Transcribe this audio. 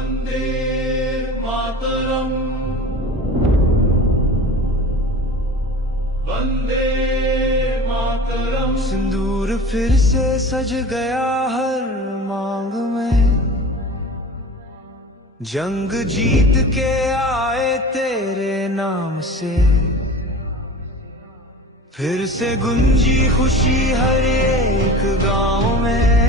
वंदे मातरम वंदे मातरम। सिंदूर फिर से सज गया हर मांग में, जंग जीत के आए तेरे नाम से। फिर से गुंजी खुशी हर एक गांव में,